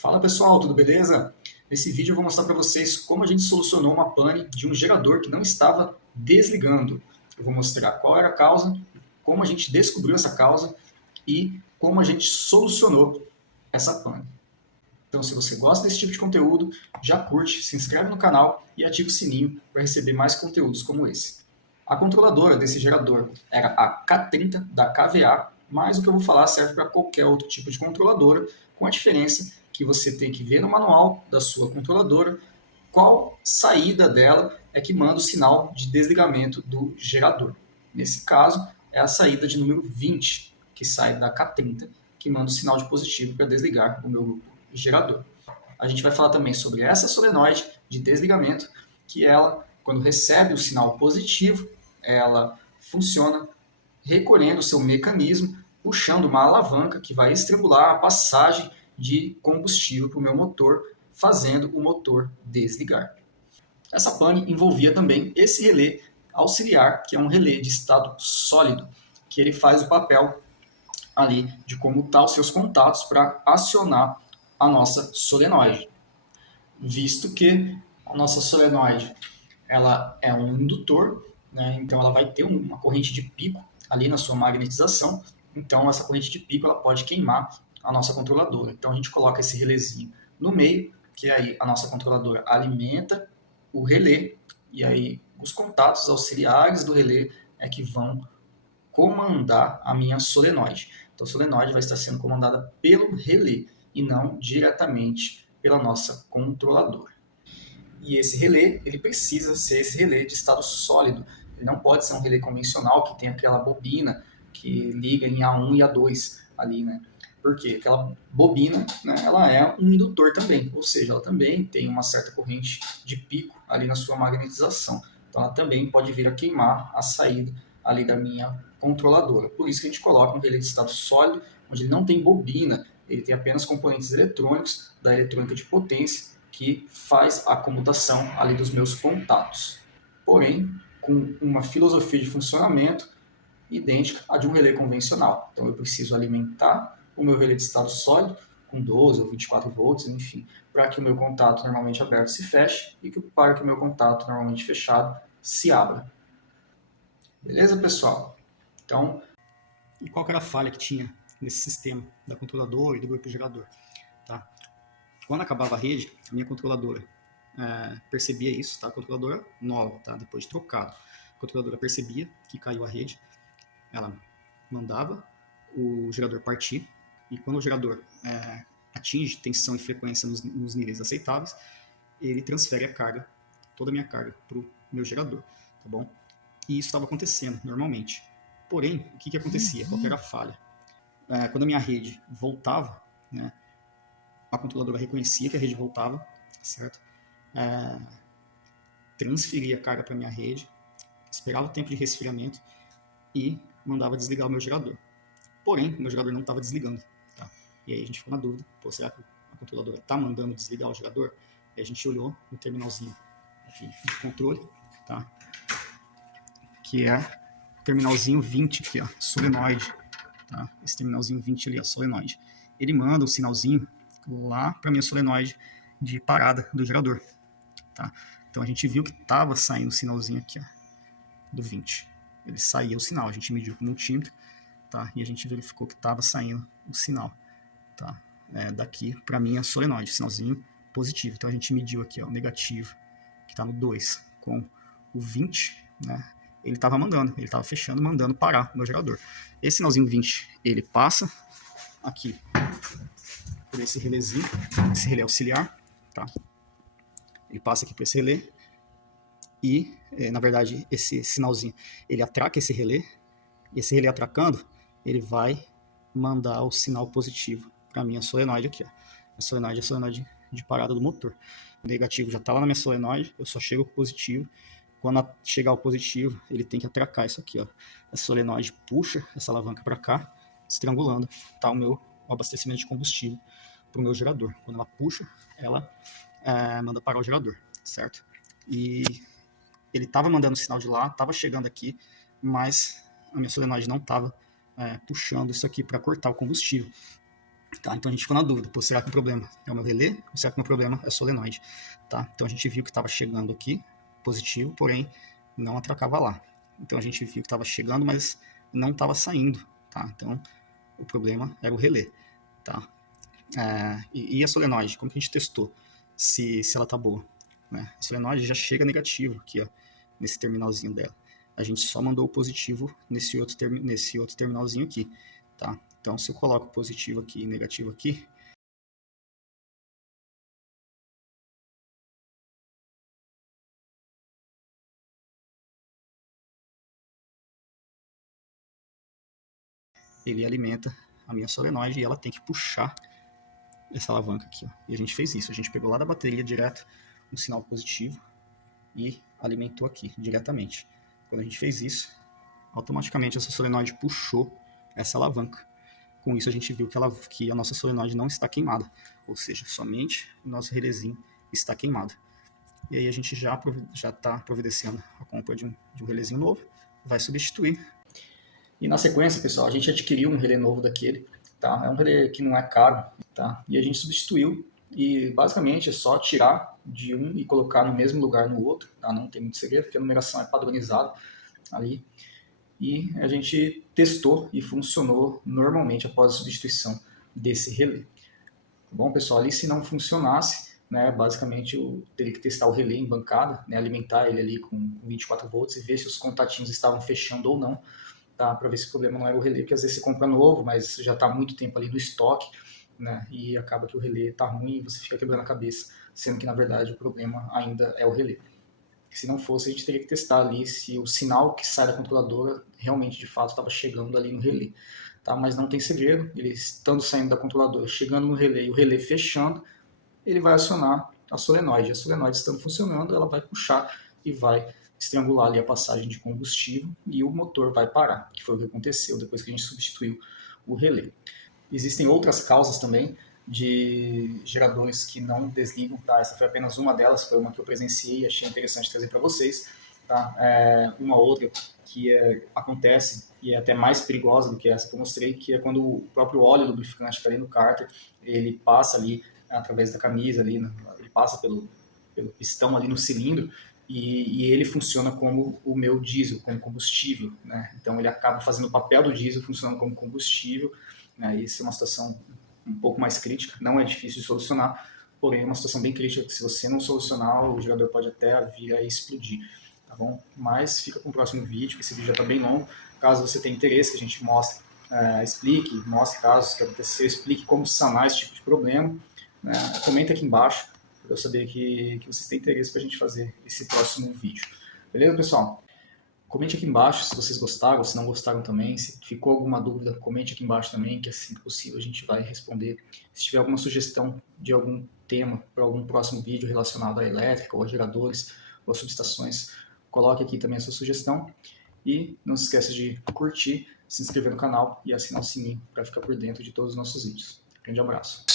Fala pessoal, tudo beleza? Nesse vídeo eu vou mostrar para vocês como a gente solucionou uma pane de um gerador que não estava desligando. Eu vou mostrar qual era a causa, como a gente descobriu essa causa e como a gente solucionou essa pane. Então, se você gosta desse tipo de conteúdo, já curte, se inscreve no canal e ativa o sininho para receber mais conteúdos como esse. A controladora desse gerador era a K30 da KVA, mas o que eu vou falar serve para qualquer outro tipo de controladora, com a diferença que você tem que ver no manual da sua controladora qual saída dela é que manda o sinal de desligamento do gerador. Nesse caso, é a saída de número 20, que sai da K30, que manda o sinal de positivo para desligar o meu grupo gerador. A gente vai falar também sobre essa solenoide de desligamento, que ela, quando recebe o sinal positivo, ela funciona recolhendo o seu mecanismo, puxando uma alavanca que vai estrangular a passagem de combustível para o meu motor, fazendo o motor desligar. Essa pane envolvia também esse relé auxiliar, que é um relé de estado sólido, que ele faz o papel ali de comutar os seus contatos para acionar a nossa solenoide. Visto que a nossa solenoide ela é um indutor, né? Então ela vai ter uma corrente de pico ali na sua magnetização, então essa corrente de pico ela pode queimar a nossa controladora. Então a gente coloca esse relézinho no meio, que aí a nossa controladora alimenta o relé, e aí os contatos auxiliares do relé é que vão comandar a minha solenoide. Então a solenoide vai estar sendo comandada pelo relé e não diretamente pela nossa controladora. E esse relé, ele precisa ser esse relé de estado sólido. Ele não pode ser um relé convencional que tem aquela bobina que liga em A1 e A2 ali, né? Porque aquela bobina, né, ela é um indutor também, ou seja, ela também tem uma certa corrente de pico ali na sua magnetização. Então ela também pode vir a queimar a saída ali da minha controladora. Por isso que a gente coloca um relé de estado sólido, onde ele não tem bobina, ele tem apenas componentes eletrônicos da eletrônica de potência, que faz a comutação ali dos meus contatos. Porém, com uma filosofia de funcionamento idêntica à de um relé convencional. Então eu preciso alimentar o meu relé de estado sólido com 12 ou 24 volts, enfim, para que o meu contato normalmente aberto se feche e para que o meu contato normalmente fechado se abra. Beleza, pessoal? Então, e qual que era a falha que tinha nesse sistema da controladora e do grupo gerador? Tá? Quando acabava a rede, a minha controladora percebia isso, tá? A controladora nova, tá? Depois de trocado. A controladora percebia que caiu a rede, ela mandava o gerador partir, e quando o gerador atinge tensão e frequência nos níveis aceitáveis, ele transfere a carga, toda a minha carga, para o meu gerador, tá bom? E isso estava acontecendo normalmente. Porém, o que acontecia? Qual era a falha? Quando a minha rede voltava, né, a controladora reconhecia que a rede voltava, certo? Transferia a carga para a minha rede, esperava o tempo de resfriamento e mandava desligar o meu gerador. Porém, o meu gerador não estava desligando. Tá? E aí a gente ficou na dúvida, pô, será que a controladora está mandando desligar o gerador? E a gente olhou no terminalzinho aqui de controle, tá? Que é o terminalzinho 20 aqui, ó, solenoide. Tá? Esse terminalzinho 20 ali, ó, solenoide. Ele manda o sinalzinho lá para a minha solenoide de parada do gerador. Tá? Então a gente viu que estava saindo o sinalzinho aqui, ó, do 20. Ele saía o sinal, a gente mediu com o multímetro, tá? E a gente verificou que estava saindo o sinal, tá? Daqui para a minha solenoide, sinalzinho positivo. Então a gente mediu aqui, ó, o negativo, que está no 2, com o 20, né? Ele estava mandando, ele estava fechando, mandando parar o meu gerador. Esse sinalzinho 20, ele passa aqui por esse relézinho, esse relé auxiliar, tá? Ele passa aqui por esse relé e, na verdade, esse sinalzinho, ele atraca esse relé, e esse relé atracando, ele vai mandar o sinal positivo para a minha solenoide aqui, ó. A solenoide é a solenoide de parada do motor. O negativo já está lá na minha solenoide, eu só chego com o positivo. Quando chegar o positivo, ele tem que atracar isso aqui, ó. A solenoide puxa essa alavanca para cá, estrangulando, tá, o abastecimento de combustível para o meu gerador. Quando ela puxa, ela manda parar o gerador, certo? E ele estava mandando o sinal de lá, estava chegando aqui, mas a minha solenoide não estava puxando isso aqui para cortar o combustível. Tá, então a gente ficou na dúvida, pô, será que o problema é o meu relé ou será que o meu problema é o solenoide? Tá, então a gente viu que estava chegando aqui positivo, porém não atracava lá. Então a gente viu que estava chegando, mas não estava saindo, tá? Então o problema era o relé, tá? E a solenoide, como que a gente testou se ela tá boa? Né? A solenoide já chega negativo aqui, ó, nesse terminalzinho dela. A gente só mandou o positivo nesse outro terminalzinho aqui, tá? Então, se eu coloco positivo aqui e negativo aqui, ele alimenta a minha solenoide e ela tem que puxar essa alavanca aqui, ó. E a gente fez isso, a gente pegou lá da bateria direto um sinal positivo e alimentou aqui diretamente. Quando a gente fez isso, automaticamente essa solenoide puxou essa alavanca. Com isso a gente viu que a nossa solenoide não está queimada, ou seja, somente o nosso relézinho está queimado. E aí a gente já está providenciando a compra de um relézinho novo, vai substituir. E na sequência, pessoal, a gente adquiriu um relé novo daquele, tá? É um relé que não é caro, tá? E a gente substituiu e basicamente é só tirar de um e colocar no mesmo lugar no outro, tá? Não tem muito segredo, porque a numeração é padronizada ali. E a gente testou e funcionou normalmente após a substituição desse relé. Tá bom, pessoal? Ali se não funcionasse, né, basicamente eu teria que testar o relé em bancada, né, alimentar ele ali com 24 volts e ver se os contatinhos estavam fechando ou não, tá, para ver se o problema não era o relé, porque às vezes você compra novo, mas já está há muito tempo ali no estoque, né, e acaba que o relé está ruim e você fica quebrando a cabeça, sendo que na verdade o problema ainda é o relé. Se não fosse, a gente teria que testar ali se o sinal que sai da controladora realmente, de fato, estava chegando ali no relé. Tá? Mas não tem segredo, ele estando saindo da controladora, chegando no relé e o relé fechando, ele vai acionar a solenoide. A solenoide estando funcionando, ela vai puxar e vai estrangular ali a passagem de combustível e o motor vai parar, que foi o que aconteceu depois que a gente substituiu o relé. Existem outras causas também de geradores que não desligam, tá? Essa foi apenas uma delas, foi uma que eu presenciei e achei interessante trazer para vocês, tá? Uma outra que acontece e é até mais perigosa do que essa que eu mostrei, que é quando o próprio óleo lubrificante está ali no cárter, ele passa ali através da camisa ali, ele passa pelo pistão ali no cilindro e ele funciona como o meu diesel, como combustível, né? Então ele acaba fazendo o papel do diesel funcionando como combustível. Isso é uma situação um pouco mais crítica, não é difícil de solucionar, porém é uma situação bem crítica que se você não solucionar, o gerador pode até vir a explodir, tá bom? Mas fica com o próximo vídeo, que esse vídeo já está bem longo, caso você tenha interesse que a gente mostre, explique, mostre casos que aconteceu, explique como sanar esse tipo de problema, né? Comenta aqui embaixo, para eu saber que vocês têm interesse para a gente fazer esse próximo vídeo. Beleza, pessoal? Comente aqui embaixo se vocês gostaram, se não gostaram também. Se ficou alguma dúvida, comente aqui embaixo também, que assim que possível a gente vai responder. Se tiver alguma sugestão de algum tema para algum próximo vídeo relacionado à elétrica, ou a geradores, ou a subestações, coloque aqui também a sua sugestão. E não se esqueça de curtir, se inscrever no canal e assinar o sininho para ficar por dentro de todos os nossos vídeos. Grande abraço.